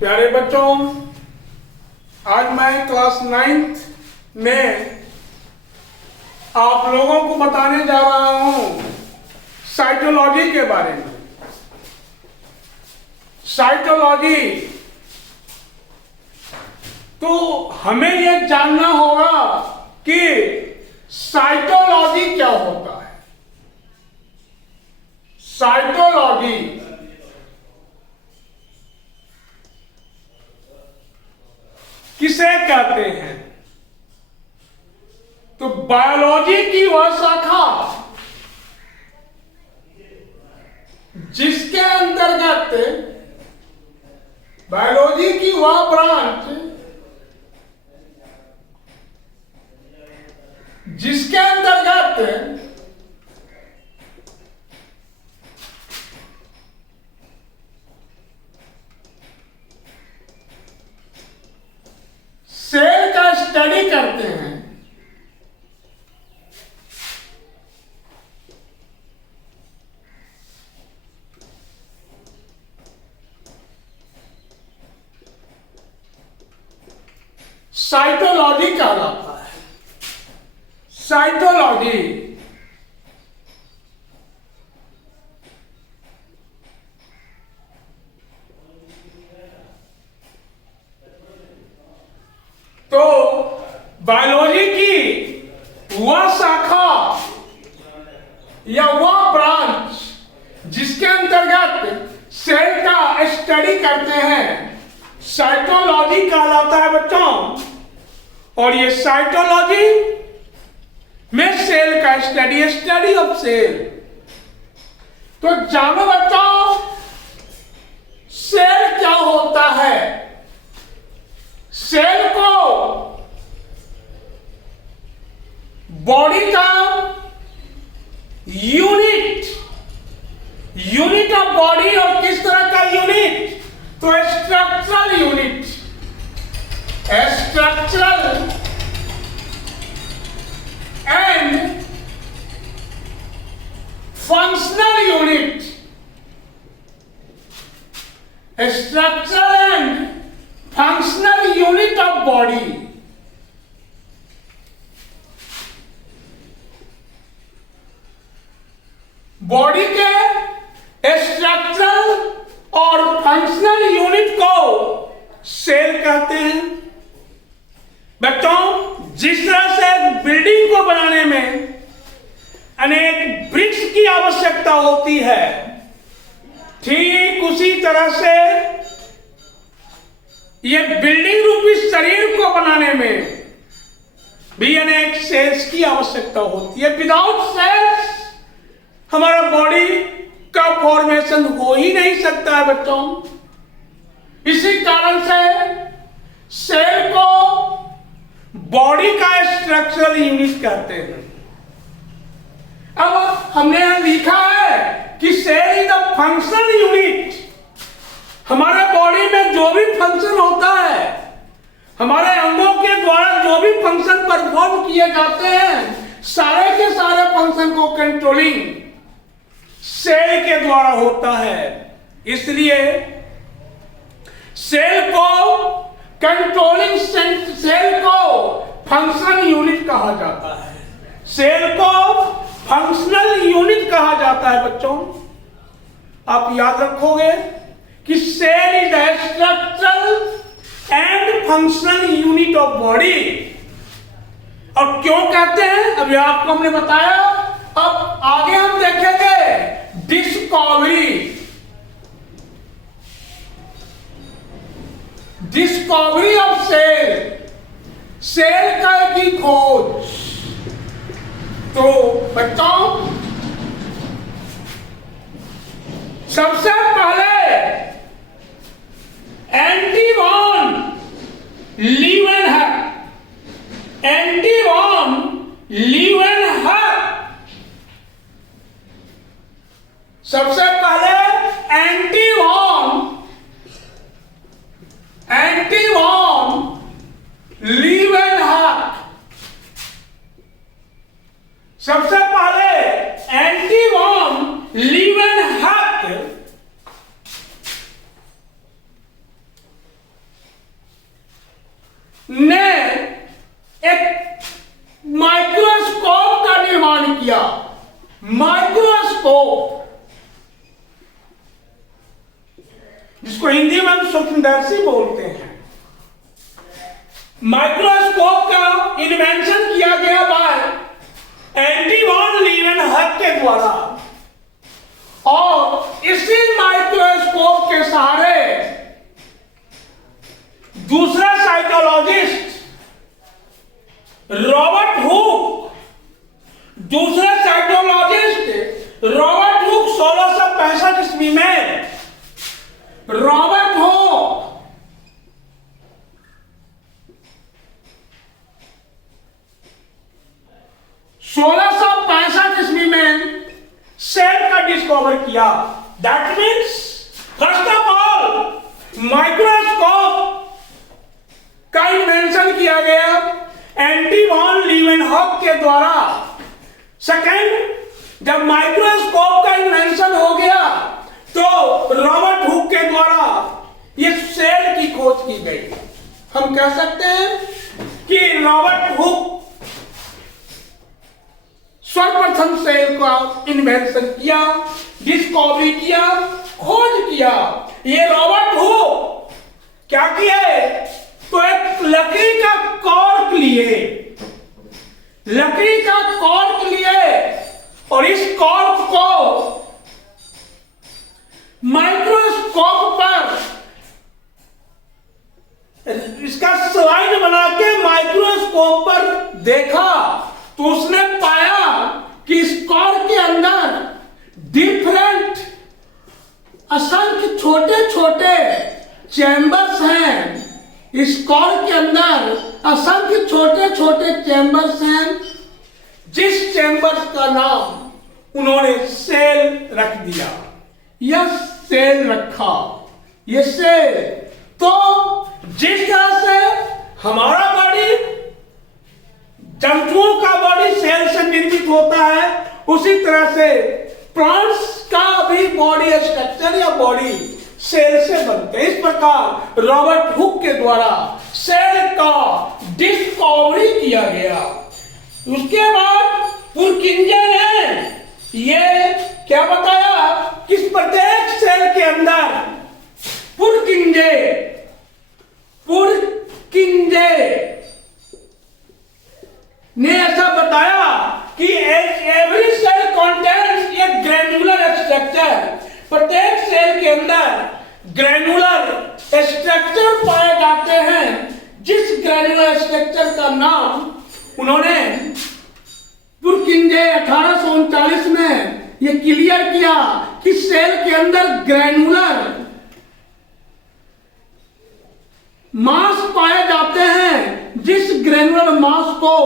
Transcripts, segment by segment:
प्यारे बच्चों, आज मैं क्लास 9th में आप लोगों को बताने जा रहा हूं साइटोलॉजी के बारे में। साइटोलॉजी तो हमें यह जानना होगा कि साइटोलॉजी क्या होता है। साइटोलॉजी किसे कहते हैं? तो बायोलॉजी की वह शाखा जिसके अंतर्गत, बायोलॉजी की वह ब्रांच जिसके अंतर्गत सेल का स्टडी करते हैं। साइटोलॉजी कहलाता है। साइटोलॉजी तो बायोलॉजी की वह शाखा या वह ब्रांच जिसके अंतर्गत सेल का स्टडी करते हैं, साइटोलॉजी कहलाता है बच्चों। और ये साइटोलॉजी में सेल का स्टडी, स्टडी ऑफ सेल। तो जानो बच्चों, सेल क्या होता है। सेल को बॉडी का यूनिट ऑफ बॉडी, और किस तरह का यूनिट? तो structural unit, structural and functional unit, structural and functional unit of body. Body के स्ट्रक्चरल और फंक्शनल यूनिट को सेल कहते हैं। बच्चों, जिस तरह से बिल्डिंग को बनाने में अनेक ब्रिक्स की आवश्यकता होती है, ठीक उसी तरह से यह बिल्डिंग रूपी शरीर को बनाने में भी अनेक सेल्स की आवश्यकता होती है। विदाउट सेल्स हमारा बॉडी का फॉर्मेशन हो ही नहीं सकता है बच्चों। इसी कारण से सेल को बॉडी का स्ट्रक्चरल यूनिट कहते हैं। अब हमने यहां लिखा है कि cell is the functional unit. हमारे बॉडी में जो भी फंक्शन होता है, हमारे अंगों के द्वारा जो भी फंक्शन परफॉर्म किए जाते हैं, सारे के सारे फंक्शन को कंट्रोलिंग सेल के द्वारा होता है। इसलिए सेल को कंट्रोलिंग सेल को फंक्शनल यूनिट कहा जाता है। सेल को फंक्शनल यूनिट कहा जाता है बच्चों। आप याद रखोगे कि cell is the structural and functional unit of body. और क्यों कहते हैं, अभी आपको हमने बताया। अब आगे हम देखेंगे डिस्कवरी ऑफ सेल का की खोज। तो बच्चों, सबसे पहले एंटी वॉन लीवेनहॉक सबसे पहले एंटी वॉन लीवेनहॉक सबसे पहले एंटी वॉन लीवेनहॉक ने एक माइक्रोस्कोप का निर्माण किया। माइक्रोस्कोप, जिसको हिंदी में हम सूक्ष्मदर्शी बोलते हैं। माइक्रोस्कोप का इन्वेंशन किया गया बाय एंडी वॉन लीवेनहॉक के द्वारा, और इसी माइक्रोस्कोप के सहारे दूसरा साइकोलॉजिस्ट रॉबर्ट हुक, 1665 ईस्वी में रॉबर्ट हुक ईस्वी में सेल का डिस्कवर किया। That means first of all microscope का इन्वेंशन किया गया एंडी वॉन लीवेनहॉक के द्वारा। सेकेंड, जब माइक्रोस्कोप का इन्वेंशन हो गया तो रॉबर्ट हुक के द्वारा ये सेल की खोज की गई। हम कह सकते हैं कि रॉबर्ट हुक सर्वप्रथम सेल का इन्वेंशन किया, डिस्कवरी किया, खोज किया। ये रॉबर्ट हुक क्या किए, तो एक लकड़ी का कॉर्क लिए, लकड़ी का कॉर्क लिए और इस कॉर्क को माइक्रोस्कोप पर इसका स्लाइड बना के माइक्रोस्कोप पर देखा तो उसने पाया कि इस कॉर्क के अंदर डिफरेंट असंख्य छोटे छोटे चैम्बर्स हैं। इस कॉर्क के अंदर असंख्य छोटे छोटे चैम्बर्स हैं, जिस चैम्बर्स का नाम उन्होंने सेल रख दिया। यह सेल रखा, यह सेल। तो जिस तरह से हमारा बॉडी, जंतुओं का बॉडी सेल से निर्मित होता है, उसी तरह से प्लांट्स का भी बॉडी स्ट्रक्चर या बॉडी सेल से बनते हैं। इस प्रकार रॉबर्ट हुक के द्वारा सेल का डिस्कवरी किया गया। उसके बाद पुरकिंजे ने ये क्या बताया कि प्रत्येक सेल के अंदर पुरकिंजे ने ऐसा बताया कि एवरी सेल कंटेन्स ए ग्रैन्युलर स्ट्रक्चर। प्रत्येक सेल के अंदर ग्रैन्युलर स्ट्रक्चर पाए जाते हैं, जिस ग्रैन्युलर स्ट्रक्चर का नाम उन्होंने पुरकिंजे 1839 में यह क्लियर किया कि सेल के अंदर ग्रैन्युलर मास पाए जाते हैं, जिस ग्रैन्युलर मास को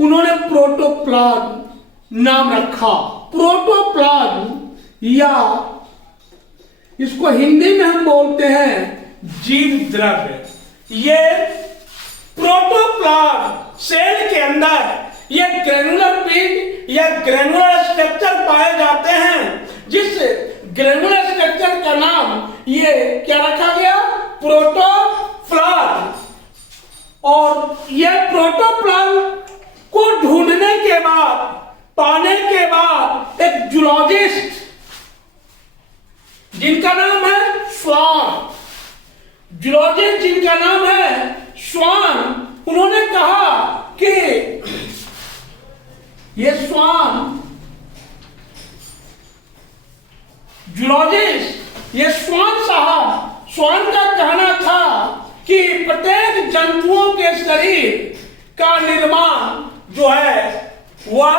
उन्होंने प्रोटोप्लाज्म नाम रखा। प्रोटोप्लाज्म या इसको हिंदी में हम बोलते हैं जीव द्रव्य। ये प्रोटोप्लाज्म सेल के अंदर ये ग्रैन्युलर पिंड या ग्रैन्युलर स्ट्रक्चर पाए जाते हैं, जिस ग्रैन्युलर स्ट्रक्चर का नाम ये क्या रखा गया, प्रोटोप्लाज्म। और यह प्रोटोप्लाज्म को ढूंढने के बाद, पाने के बाद एक जूलॉजिस्ट जिनका नाम है स्वान, जूलॉजिस्ट जिनका नाम है स्वान, उन्होंने कहा कि ये स्वान जूलॉजिस्ट, ये स्वान साहब, स्वान का कहना था कि प्रत्येक जंतुओं के शरीर का निर्माण जो है वह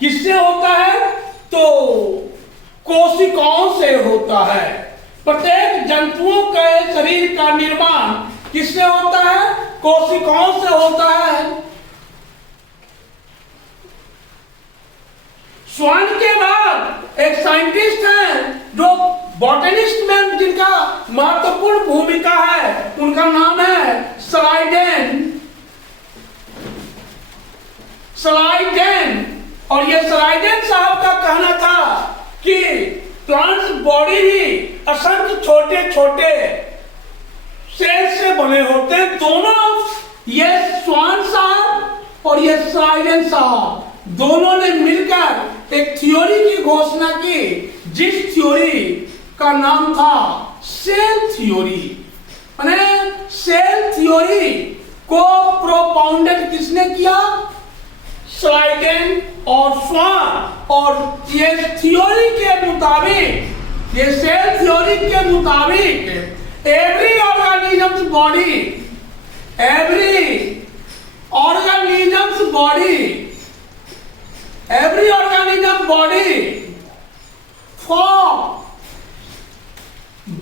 किससे होता है, तो कोशिकाओं से होता है। प्रत्येक जंतुओं के शरीर का निर्माण किससे होता है, कोशिकाओं से होता है। स्वान के बाद एक साइंटिस्ट है जो बॉटनिस्ट में जिनका महत्वपूर्ण भूमिका है, उनका नाम है स्लाइडेन। और ये स्लाइडेन साहब का कहना था कि प्लांट्स बॉडी भी असंख्य छोटे छोटे सेल से बने होते हैं। दोनों ये स्वान साहब और ये स्लाइडेन साहब दोनों ने मिलकर एक थ्योरी की घोषणा की, जिस थ्योरी का नाम था सेल थ्योरी। सेल थ्योरी को प्रोपाउंडेड किसने किया? स्लाइडेन और स्वान। और ये थ्योरी के मुताबिक, ये सेल थ्योरी के मुताबिक every organism body form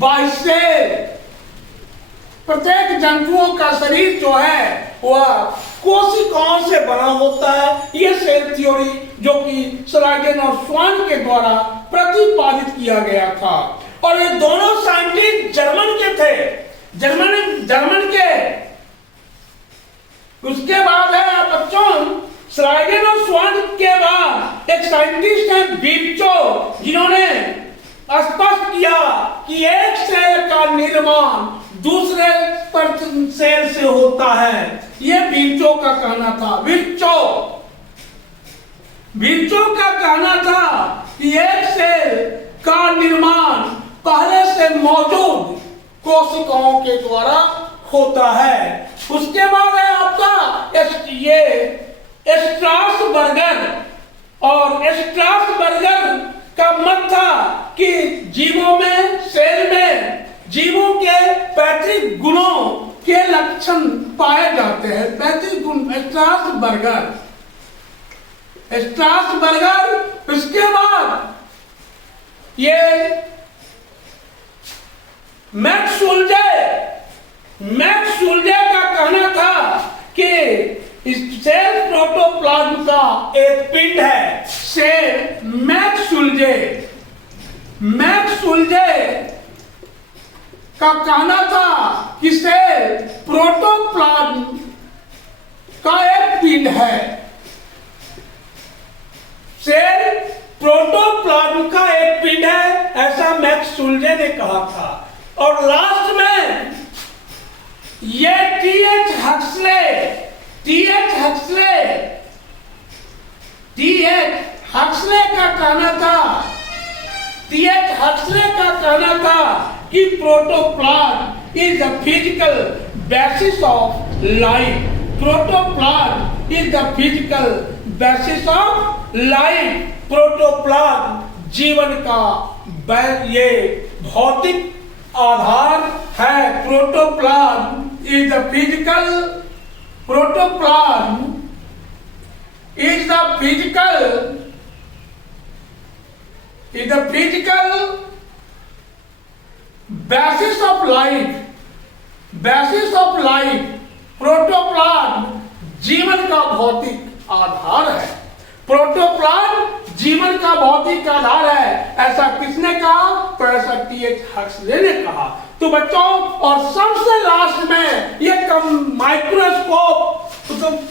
by cell. प्रत्येक जंतुओं का शरीर जो है वह कोशिकाओं से बना होता है। यह सेल थ्योरी जो कि स्लाइडेन और स्वान के द्वारा प्रतिपादित किया गया था। और ये दोनों साइंटिस्ट जर्मन के थे, जर्मन के। उसके बाद है बच्चों, स्लाइडेन और स्वान के बाद एक साइंटिस्ट है विर्चो, जिन्होंने स्पष्ट किया कि एक सेल का निर्माण दूसरे सेल से होता है। यह विर्चो का कहना था। विर्चो का कहना था कि एक सेल का निर्माण पहले से मौजूद कोशिकाओं के द्वारा होता है। उसके बाद है आपका ये स्ट्रासबर्गर, और स्ट्रासबर्गर का मत था कि जीवों में, सेल में जीवों के पैतृक गुणों के लक्षण पाए जाते हैं। पैतृक गुण स्ट्रासबर्गर। इसके बाद ये मैक्स सुल्जे का कहना था कि इस सेल प्रोटोप्लाज्म का एक पिंड है। सेल मैक्स सुल्जे का कहना था कि सेल प्रोटोप्लाज्म का एक पिंड है। सेल प्रोटोप्लाज्म का एक पिंड है, ऐसा मैक्स सुल्जे ने कहा था। और लास्ट में ये टीएच हक्सले का कहना था कि protoplasm is the physical basis of life. Protoplasm is the physical basis of life. Protoplasm जीवन का ये भौतिक आधार है। Protoplasm is the physical basis of life। Protoplasm जीवन का भौतिक आधार है। प्रोटोप्लाज्म जीवन का भौतिक आधार है, ऐसा किसने कहा? तो ऐसा टीएच हक्सले ने कहा। तो बच्चों, और सबसे लास्ट में ये माइक्रोस्कोप,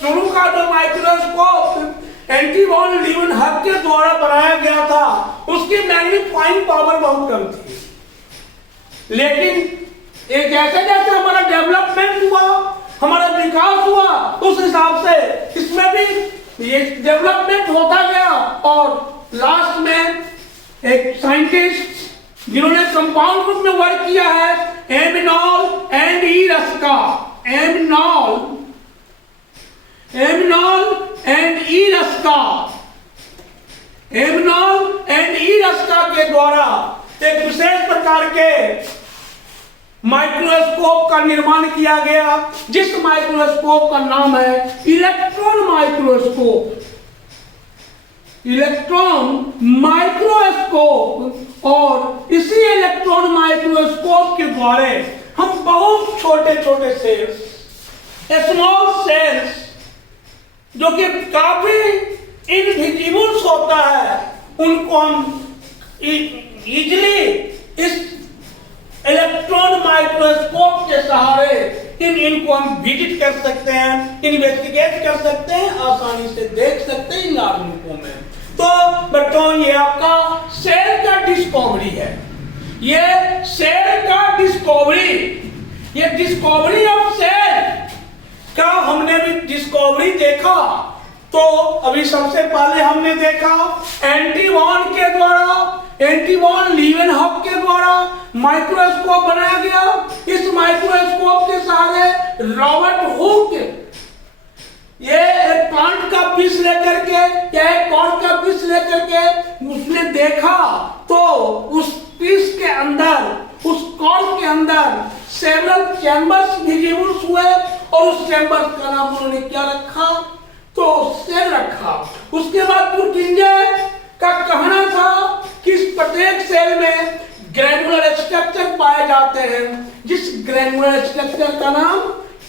शुरू का जो माइक्रोस्कोप एंटीवॉन लीeuwenhoek के द्वारा बनाया गया था, उसकी मैग्नीफाइंग पावर बहुत कम थी। लेकिन एक जैसे जैसे हमारा डेवलपमेंट हुआ, हमारा विकास हुआ, उस हिसाब से इसमें भी ये डेवलपमेंट होता गया। और लास्ट में एक साइंटिस्ट जिन्होंने कंपाउंड रूप में वर्क किया है, एमिनॉल एंड ई रस्का। एमिनॉल एंड ई रस्का के द्वारा एक विशेष प्रकार के माइक्रोस्कोप का निर्माण किया गया, जिस माइक्रोस्कोप का नाम है इलेक्ट्रॉन माइक्रोस्कोप। और इसी इलेक्ट्रॉन माइक्रोस्कोप के द्वारा हम बहुत छोटे छोटे सेल्स, स्मॉल सेल्स, जो कि काफी इनविजिबल्स होता है, उनको हम इजीली इस इलेक्ट्रॉन माइक्रोस्कोप के सहारे इनको हम विजिट कर सकते हैं, इन्वेस्टिगेट कर सकते हैं, आसानी से देख सकते हैं इन आदमियों में। तो बच्चों, ये आपका सेल का डिस्कवरी है। ये सेल का डिस्कवरी, ये डिस्कवरी ऑफ सेल का हमने भी डिस्कवरी देखा, तो अभी सबसे पहले हमने देखा एंटीवॉन के द्वारा, एंटीवॉन लीवेनहॉक के द्वारा माइक्रोस्कोप बनाया गया। इस माइक्रोस्कोप के सहारे रॉबर्ट हुक ये एक प्लांट का पीस लेकर के या एक कॉर्ड का पीस लेकर के उसने देखा, तो उस पीस के अंदर, उस कॉर्ड के अंदर सेवरल चैम्बर्स विजिबल हुए और उस चैम्बर्स का नाम उन्होंने क्या रखा, तो सेल रखा। उसके बाद पुरकिंजे का कहना था कि इस प्रत्येक सेल में ग्रैनुलर स्ट्रक्चर पाए जाते हैं, जिस ग्रैनुलर स्ट्रक्चर का नाम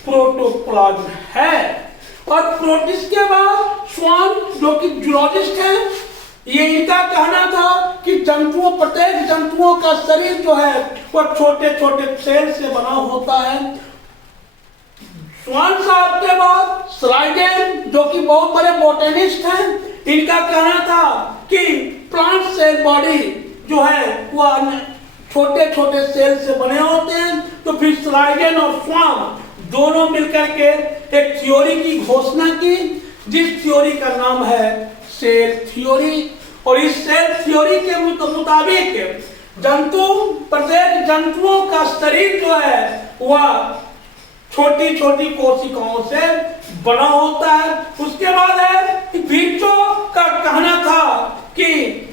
प्रोटोप्लाज्म है। और प्रोटिस्ट के बाद स्वान जो कि जूलॉजिस्ट हैं, ये इनका कहना था कि जंतुओं, प्रत्येक जंतुओं का शरीर जो है वह छोटे छोटे सेल से बना होता है। स्वान साहब के बाद स्लाइडेन जो कि बहुत बड़े बोटेनिस्ट हैं, इनका कहना था कि प्लांट सेल बॉडी जो है वह छोटे छोटे सेल से बने होते हैं। तो फिर स्लाइडेन और स्वान दोनों मिलकर के एक थ्योरी की घोषणा की, जिस थ्योरी का नाम है सेल थ्योरी। और इस सेल थ्योरी के मुताबिक जंतु, प्रत्येक जंतुओं का शरीर जो है वह छोटी छोटी कोशिकाओं से बना होता है। उसके बाद है विर्चो का कहना था कि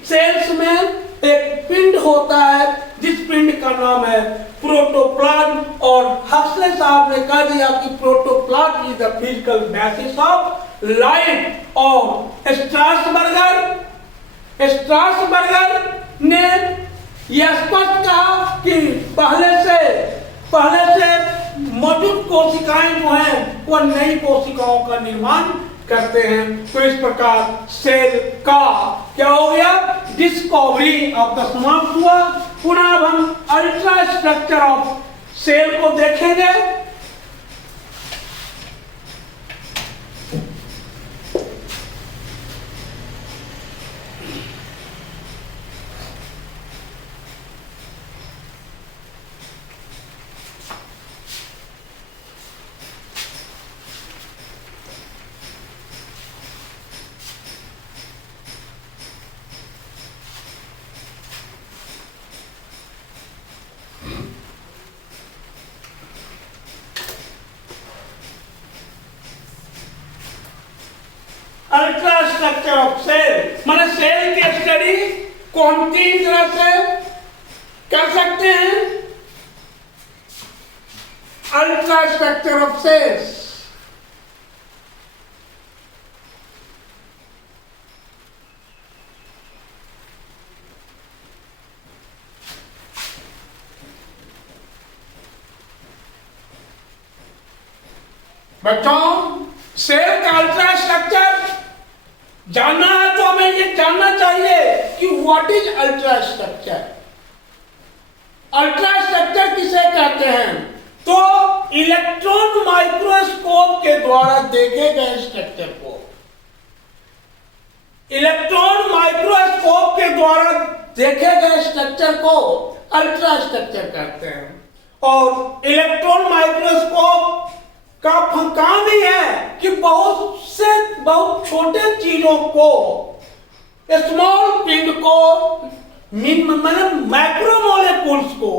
सेल्स में एक पिंड होता है, जिस पिंड का नाम है प्रोटोप्लाज्म। और हक्सले साहब ने कह दिया कि protoplasm is the physical basis of life. और स्ट्रासबर्गर ने यह स्पष्ट कहा कि पहले से मौजूद कोशिकाएं जो हैं वह नई कोशिकाओं का निर्माण करते हैं। तो इस प्रकार सेल का क्या हो गया, डिस्कवरी आपका समाप्त हुआ। पुनः अब हम अल्ट्रा स्ट्रक्चर ऑफ सेल को देखेंगे। अल्ट्रा स्ट्रक्चर ऑफ सेल माने सेल की स्टडी को हम तीन तरह से कर सकते हैं। अल्ट्रा स्ट्रक्चर ऑफ सेल्स, बच्चों सेल का अल्ट्रा स्ट्रक्चर जानना है तो हमें ये जानना चाहिए कि what is ultra structure. Ultra structure किसे कहते हैं, तो इलेक्ट्रॉन माइक्रोस्कोप के द्वारा देखे गए स्ट्रक्चर को, इलेक्ट्रॉन माइक्रोस्कोप के द्वारा देखे गए स्ट्रक्चर को अल्ट्रा स्ट्रक्चर कहते हैं। और इलेक्ट्रॉन माइक्रोस्कोप का काम ही है कि बहुत छोटे चीजों को, स्मॉल पिंड को, मैक्रोमोलेक्यूल्स को,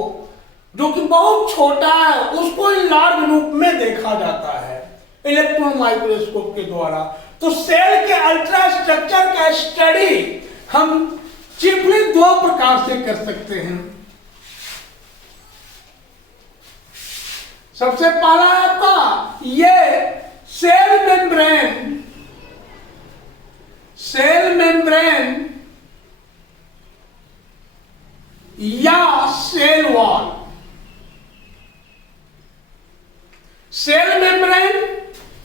जो कि बहुत छोटा है, उसको लार्ज रूप में देखा जाता है इलेक्ट्रॉन माइक्रोस्कोप के द्वारा। तो सेल के अल्ट्रा स्ट्रक्चर का स्टडी हम चिपली दो प्रकार से कर सकते हैं। सबसे पहला आपका ये सेल मेम्ब्रेन या सेल वॉल। सेल मेम्ब्रेन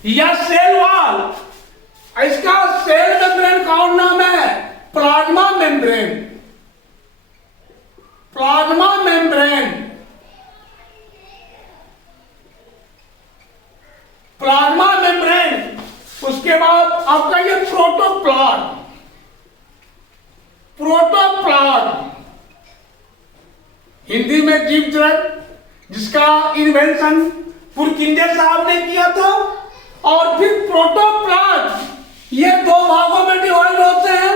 या सेल वॉल, इसका सेल मेम्ब्रेन का और नाम है plasma membrane. Plasma membrane, plasma membrane. उसके बाद आपका ये प्रोटोप्लाज्म, हिंदी में जीव जगत, जिसका इन्वेंशन पुरकिंजे साहब ने किया था, और फिर प्रोटोप्लाज्म, ये दो भागों में डिवाइड होते हैं।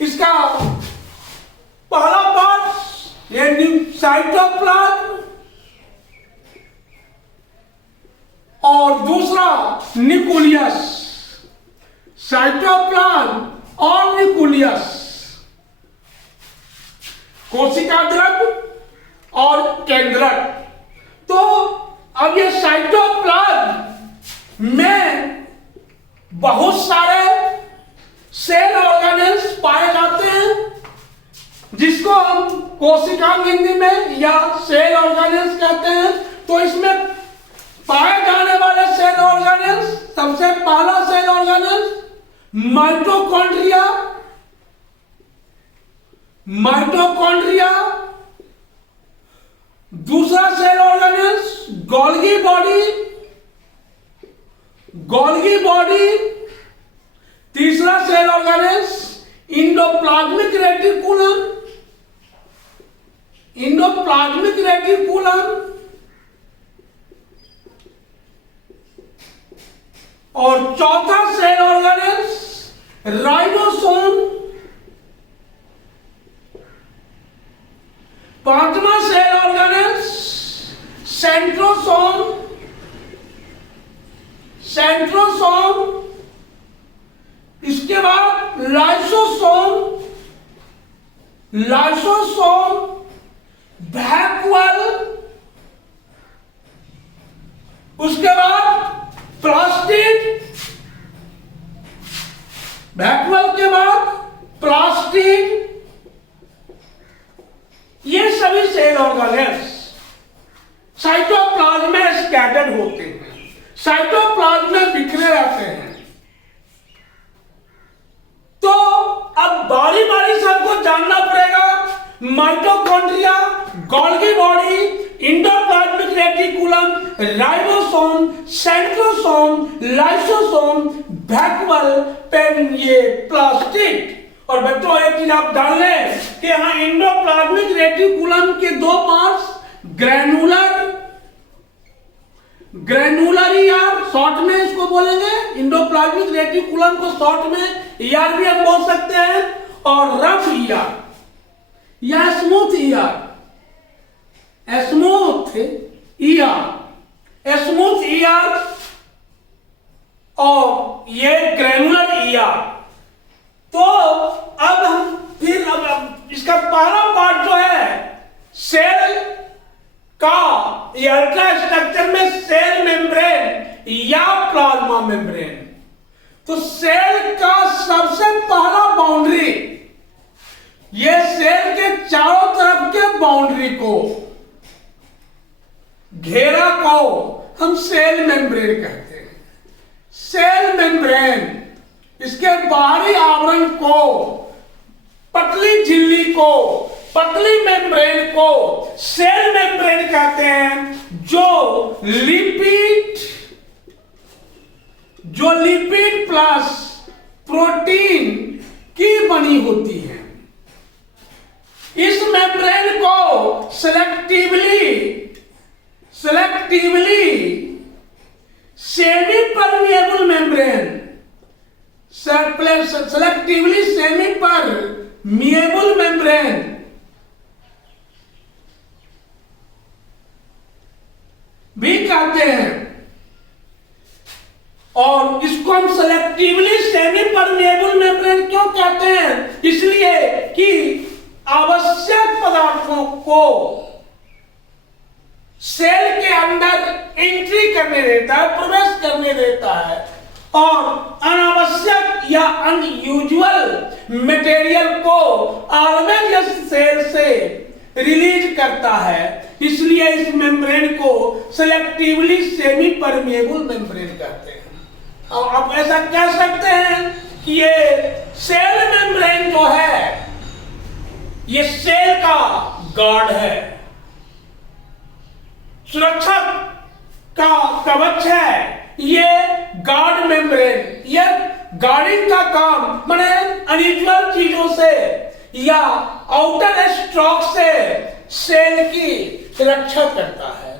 इसका पहला पार्ट ये साइटोप्लाज्म और दूसरा न्यूक्लियस। साइटोप्लाज्म और न्यूक्लियस, कोशिका द्रव्य और केंद्रक। तो अब ये साइटोप्लाज्म में बहुत सारे सेल ऑर्गेनेल्स पाए जाते हैं, जिसको हम कोशिका हिंदी में या सेल ऑर्गेनेल्स कहते हैं। तो इसमें पाए जाने वाले सेल ऑर्गेनेल्स, सबसे पहला सेल ऑर्गेनेल्स माइटोकॉन्ड्रिया। माइटोकॉन्ड्रिया, दूसरा cell organelles Golgi body. Golgi body, तीसरा cell organelles endoplasmic reticulum. Endoplasmic reticulum और चौथा सेल ऑर्गेनेल्स राइबोसोम। पांचवा सेल ऑर्गेनेल्स सेंट्रोसोम। सेंट्रोसोम, इसके बाद लाइसोसोम। लाइसोसोम, वैक्यूल, उसके बाद प्लास्टिड। वैक्यूल के बाद प्लास्टिड। ये सभी सेल ऑर्गेनेल्स साइटोप्लाज्म में स्कैटर्ड होते हैं, साइटोप्लाज्म में बिखरे रहते हैं। तो अब बारी बारी सबको जानना पड़ेगा। Mitochondria, Golgi body, endoplasmic reticulum, ribosome, centrosome, lysosome, vacuole, pen, ये प्लास्टिड। और बच्चों एक चीज आप जान लें कि यहां इंडोप्लाज्मिक रेटिकुलम के दो parts, granular, granular ER short में इसको बोलेंगे, इंडोप्लाज्मिक रेटिकुलम को शॉर्ट में ईआर भी हम बोल सकते हैं, और रफ ईआर या smooth ER. Smooth ER, smooth ER और ये ग्रैनुलर ईआर। तो अब हम फिर अब इसका पहला पार्ट जो है सेल का, ये अल्ट्रा स्ट्रक्चर में सेल मेम्ब्रेन या प्लाज्मा मेम्ब्रेन। तो सेल का सबसे पहला बाउंड्री, ये सेल के चारों तरफ के बाउंड्री को, घेरा को हम सेल मेम्ब्रेन कहते हैं। सेल मेम्ब्रेन, इसके बाहरी आवरण को, पतली झिल्ली को, पतली मेम्ब्रेन को सेल मेम्ब्रेन कहते हैं, जो लिपिड प्लस प्रोटीन की बनी होती है। इस मेम्ब्रेन को selectively semi permeable membrane, selectively semi permeable membrane भी कहते हैं। और इसको हम सेलेक्टिवली सेमी परमिएबल मेम्ब्रेन क्यों कहते हैं? इसलिए कि आवश्यक पदार्थों को सेल के अंदर एंट्री करने देता है, प्रवेश करने देता है, और अनावश्यक या अनयूजुअल मटेरियल को ऑलवेज सेल से रिलीज करता है। इसलिए इस मेम्ब्रेन को सेलेक्टिवली सेमी परमिएबल मेम्ब्रेन कहते हैं। और आप ऐसा कह सकते हैं कि ये सेल मेम्ब्रेन जो है, ये सेल का गार्ड है, सुरक्षा का कवच है। ये गार्ड मेम्ब्रेन, ये गार्डिंग का काम, माने अनयूजुअल चीजों से या आउटर स्ट्रोक से सेल की रक्षा करता है,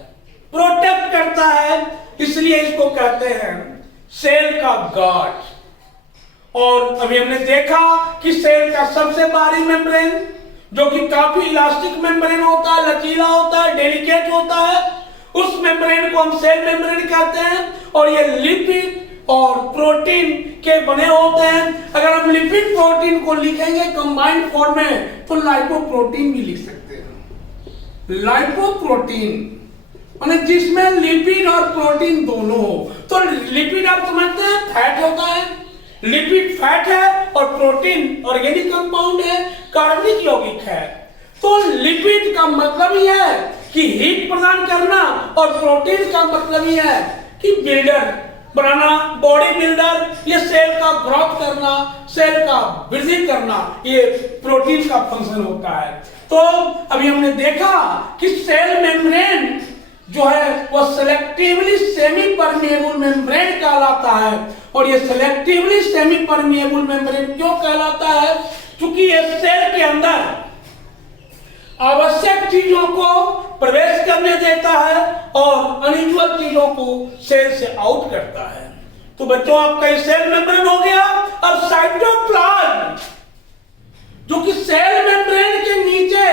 प्रोटेक्ट करता है। इसलिए इसको कहते हैं सेल का गार्ड। और अभी हमने देखा कि सेल का सबसे बाहरी मेम्ब्रेन, जो कि काफी इलास्टिक मेम्ब्रेन होता है, लचीला होता है, डेलिकेट होता है, उस मेम्ब्रेन को हम सेल मेम्ब्रेन कहते हैं। और ये लिपिड और प्रोटीन के बने होते हैं। अगर हम लिपिड प्रोटीन को लिखेंगे कंबाइंड फॉर्म में तो लाइपोप्रोटीन भी लिख सकते हैं। लाइपोप्रोटीन माने जिसमें लिपिड और प्रोटीन दोनों हो। तो लिपिड आप समझते हैं फैट होता है, लिपिड फैट है, और प्रोटीन ऑर्गेनिक कंपाउंड है, कार्बनिक यौगिक है। तो लिपिड का मतलब ही है कि हीट प्रदान करना, और प्रोटीन का मतलब ही है कि बिल्डर बनाना, बॉडी बिल्डर, ये सेल का ग्रोथ करना, सेल का वृद्धि करना, ये प्रोटीन का फंक्शन होता है। तो अभी हमने देखा कि सेल मेम्ब्रेन जो है वह सेलेक्टिवली सेमी परमिएबल मेम्ब्रेन कहलाता है। और ये सेलेक्टिवली सेमी परमिएबल मेम्ब्रेन क्यों कहलाता है? क्योंकि ये सेल के अंदर आवश्यक चीजों को प्रवेश करने देता है और अनयूजुअल चीजों को सेल से आउट करता है। तो बच्चों, आपका ये सेल मेम्ब्रेन हो गया। अब साइटोप्लाज्म, जो कि सेल मेम्ब्रेन के नीचे,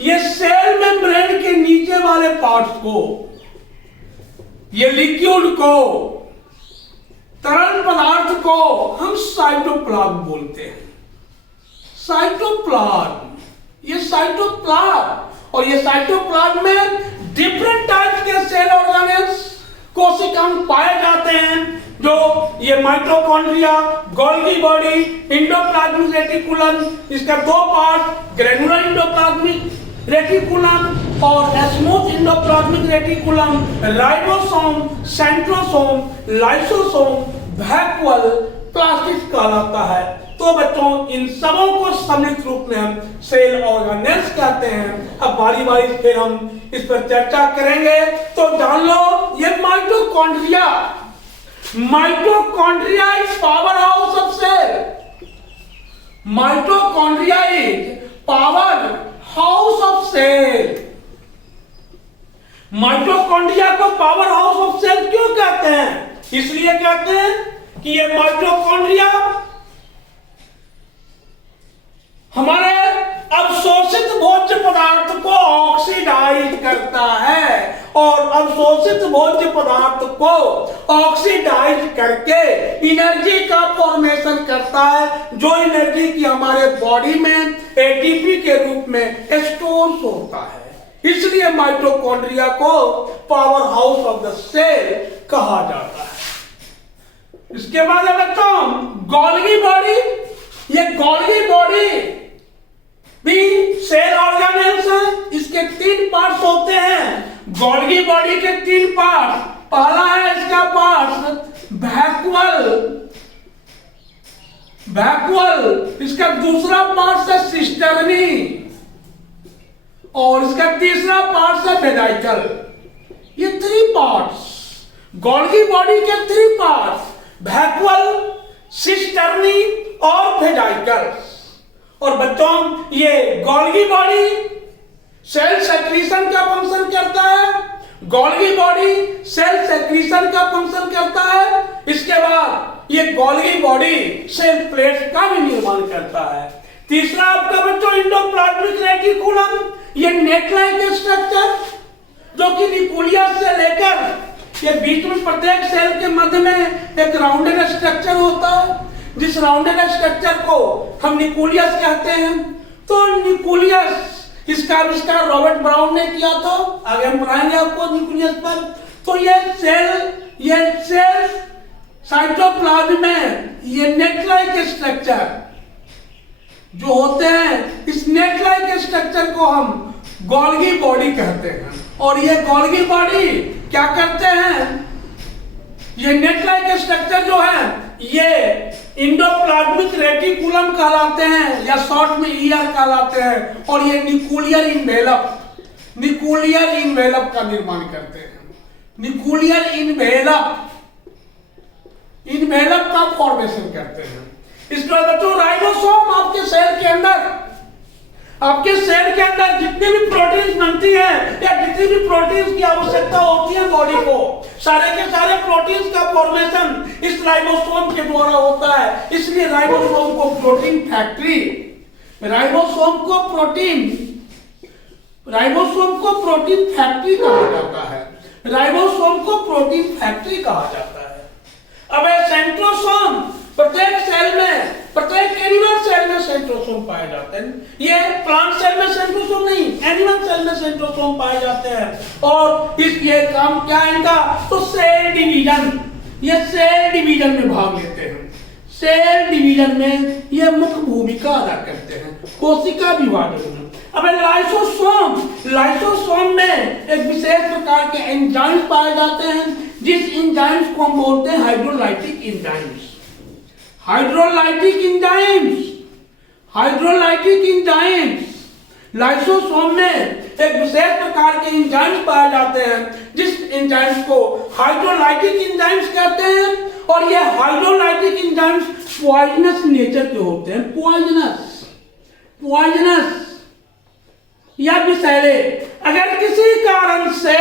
ये सेल मेम्ब्रेन के नीचे वाले पार्ट्स को, ये लिक्विड को, तरल पदार्थ को हम साइटोप्लाज्म बोलते हैं। साइटोप्लाज्म, ये साइटोप्लाज्म, और ये साइटोप्लाज्म में डिफरेंट टाइप्स के सेल ऑर्गेनेल्स, कोशिकाएं पाए जाते हैं। जो ये mitochondria, Golgi body, endoplasmic reticulum, इसका दो पार्ट, ग्रेनुलर एंडोप्लाज्मिक रेटिकुलम और smooth endoplasmic reticulum, ribosome, centrosome, lysosome, vacuole plastid कहलाता है। तो बच्चों, इन सबों को सम्मिलित रूप में हम सेल ऑर्गेनेल्स कहते हैं। अब बारी बारी फिर हम इस पर चर्चा करेंगे। तो जान लो, ये mitochondria, mitochondria is power house of cell. Mitochondria is power house of cell. Mitochondria को पावर हाउस ऑफ सेल क्यों कहते हैं? इसलिए कहते हैं कि ये माइटोकॉन्ड्रिया हमारे अवशोषित भोज्य पदार्थ को ऑक्सीडाइज करता है, और अवशोषित भोज्य पदार्थ को ऑक्सीडाइज करके एनर्जी का फॉर्मेशन करता है, जो एनर्जी की हमारे बॉडी में एटीपी के रूप में स्टोर होता है। इसलिए माइटोकॉन्ड्रिया को power house of the cell कहा जाता है। इसके बाद है बच्चों गोल्गी बॉडी। ये गोल्गी बॉडी भी सेल ऑर्गेनेल्स है। इसके तीन पार्ट्स होते हैं। गोल्गी बॉडी के तीन पार्ट, पहला है इसका पार्ट वैक्यूल, इसका दूसरा पार्ट है सिस्टर्नी, और इसका तीसरा पार्ट है पेडाइकल। ये थ्री पार्ट्स, गोल्गी बॉडी के थ्री पार्ट्स, वैक्यूल, सिस्टर्नी और पेडाइकल। और बच्चों, ये गोल्गी बॉडी सेल सेक्रीशन का फंक्शन करता है। गोल्गी बॉडी सेल सेक्रीशन का फंक्शन करता है। इसके बाद ये गोल्गी बॉडी सेल प्लेट्स का भी निर्माण करता है। तीसरा आपका बच्चों एंडोप्लाज्मिक रेटिकुलम, ये नेट लाइक स्ट्रक्चर, जो कि न्यूक्लियस से लेकर ये बीच में प्रत्येक सेल के मध्य में एक राउंडेड स्ट्रक्चर होता है, जिस राउंडेड स्ट्रक्चर को हम न्यूक्लियस कहते हैं। तो न्यूक्लियस, इसका आविष्कार रॉबर्ट ब्राउन ने किया था। आगे हम पढ़ाएंगे आपको न्यूक्लियस पर। तो ये सेल साइटोप्लाज्म में ये नेट लाइक स्ट्रक्चर जो होते हैं, इस नेट लाइक स्ट्रक्चर को हम गोल्गी बॉडी कहते हैं। और ये गोल्गी बॉडी क्या करते हैं? ये नेट लाइक स्ट्रक्चर जो है ये एंडोप्लाज्मिक रेटिकुलम कहलाते हैं, या शॉर्ट में ईआर कहलाते हैं। और ये न्यूक्लियर इनवेलप का निर्माण करते हैं। न्यूक्लियर इनवेलप का फॉर्मेशन करते हैं। इसके बाद बच्चों राइबोसोम, आपके सेल के अंदर आपके सेल के अंदर जितनी भी प्रोटीन्स बनती है या जितनी भी प्रोटीन्स की आवश्यकता होती है बॉडी को, सारे के सारे प्रोटीन्स का फॉर्मेशन इस राइबोसोम के द्वारा होता है। इसलिए राइबोसोम को प्रोटीन फैक्ट्री, राइबोसोम को प्रोटीन फैक्ट्री कहा जाता है। राइबोसोम को प्रोटीन फैक्ट्री कहा जाता है। अब सेंट्रोसोम प्रत्येक सेल में, प्रत्येक एनिमल सेल में सेंट्रोसोम पाए जाते हैं। ये प्लांट सेल में सेंट्रोसोम नहीं, एनिमल सेल में सेंट्रोसोम पाए जाते हैं। और ये काम क्या है इनका, तो सेल डिवीजन, ये सेल डिवीजन में भाग लेते हैं। सेल डिवीजन में ये मुख्य भूमिका अदा करते हैं, कोशिका विभाजन में। अब लाइसोसोम, लाइसोसोम में एक विशेष प्रकार के एंजाइम्स पाए जाते हैं, जिस एंजाइम्स को हम बोलते हैं hydrolytic enzymes. Hydrolytic enzymes, hydrolytic enzymes, lysosome में एक विशेष प्रकार के एंजाइम्स पाए जाते हैं, जिस एंजाइम्स को हाइड्रोलाइटिक एंजाइम्स कहते हैं। और ये हाइड्रोलाइटिक एंजाइम्स पॉइजनस नेचर के होते हैं, पॉइजनस, पॉइजनस या विषैले। अगर किसी कारण से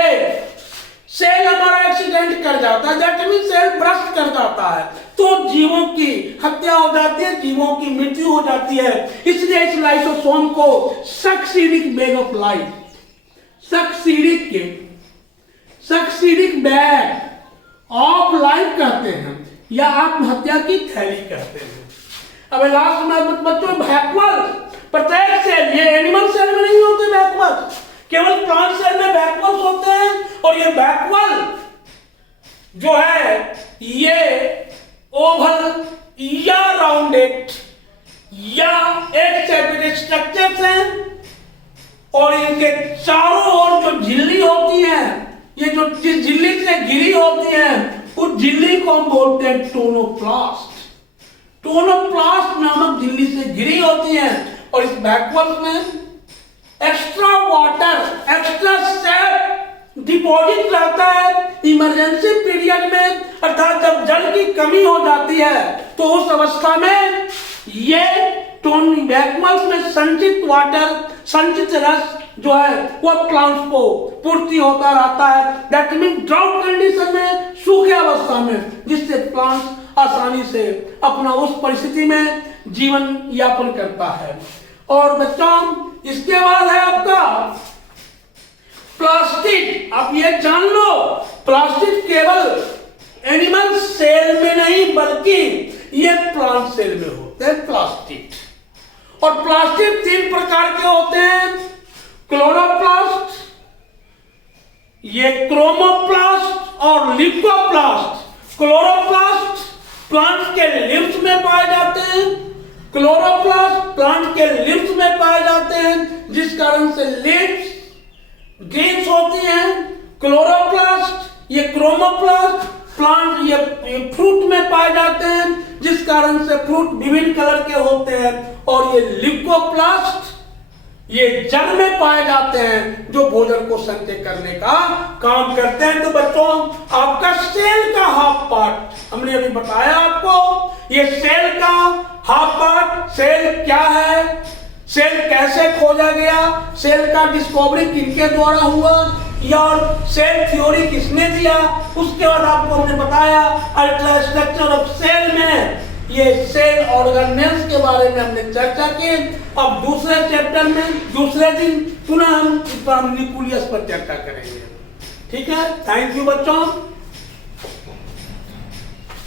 सेल हमारा एक्सीडेंट कर जाता है, दैट मींस सेल ब्रस्ट कर जाता है, तो जीवों की हत्या हो जाती है, जीवों की मृत्यु हो जाती है। इसलिए इस लाइसोसोम को सक्सीडिक बैग ऑफ लाइफ, सक्सीडिक बैग ऑफ लाइफ कहते हैं, या आत्महत्या की थैली कहते हैं। अब लास्ट में बच्चों बैकवर्ड, प्रत्येक सेल, ये एनिमल सेल में नहीं होते बैकवर्ड, केवल प्लांट सेल में बैकवर्ड होते हैं। और ये बैकवर्ड जो है ये ओवल या राउंडेड या एक सेपरेट स्ट्रक्चर्स हैं। और इनके चारों ओर जो झिल्ली होती है, ये जो झिल्ली से घिरी होती है, उस झिल्ली को हम बोलते हैं टोनोप्लास्ट। टोनोप्लास्ट नामक झिल्ली से घिरी होती है। और इस बैकवर्ड में extra water, extra cell deposit रहता है इमरजेंसी पीरियड में, अर्थात जब जल की कमी हो जाती है तो उस अवस्था में ये बैकवर्ड में संचित वाटर, संचित रस जो है वो प्लांट्स को पूर्ति होता रहता है। दैट मीन ड्राउट कंडीशन में, सूखे अवस्था में, जिससे प्लांट्स आसानी से अपना उस परिस्थिति में जीवन यापन करता है। और बच्चों इसके बाद है आपका प्लास्टिड। आप ये जान लो, प्लास्टिड केवल एनिमल सेल में नहीं बल्कि ये प्लांट सेल में होते हैं प्लास्टिड। और प्लास्टिड 3 प्रकार के होते हैं, क्लोरोप्लास्ट, ये क्रोमोप्लास्ट और लिकोप्लास्ट। क्लोरोप्लास्ट प्लांट के लिम्फ में पाए जाते हैं, क्लोरोप्लास्ट प्लांट के लिम्फ में पाए जाते हैं, जिस कारण से लिम्फ ग्रीन्स होती हैं। क्लोरोप्लास्ट, ये क्रोमोप्लास्ट प्लांट ये फ्रूट में पाए जाते हैं, जिस कारण से फ्रूट विभिन्न कलर के होते हैं। और ये लिकोप्लास्ट ये जल में पाए जाते हैं, जो भोजन को संचय करने का काम करते हैं। तो बच्चों आपका सेल का हाफ पार्ट हमने अभी बताया आपको, ये सेल का हाफ पार्ट, सेल क्या है, सेल कैसे खोजा गया, सेल का डिस्कवरी किनके द्वारा हुआ, या सेल थ्योरी किसने दिया। उसके बाद आपको हमने बताया अल्ट्रा स्ट्रक्चर ऑफ सेल में ये सेल ऑर्गेनेल्स के बारे में हमने चर्चा की। अब दूसरे चैप्टर में दूसरे दिन पुनः हम न्यूक्लियस पर चर्चा करेंगे। ठीक है, थैंक यू बच्चों।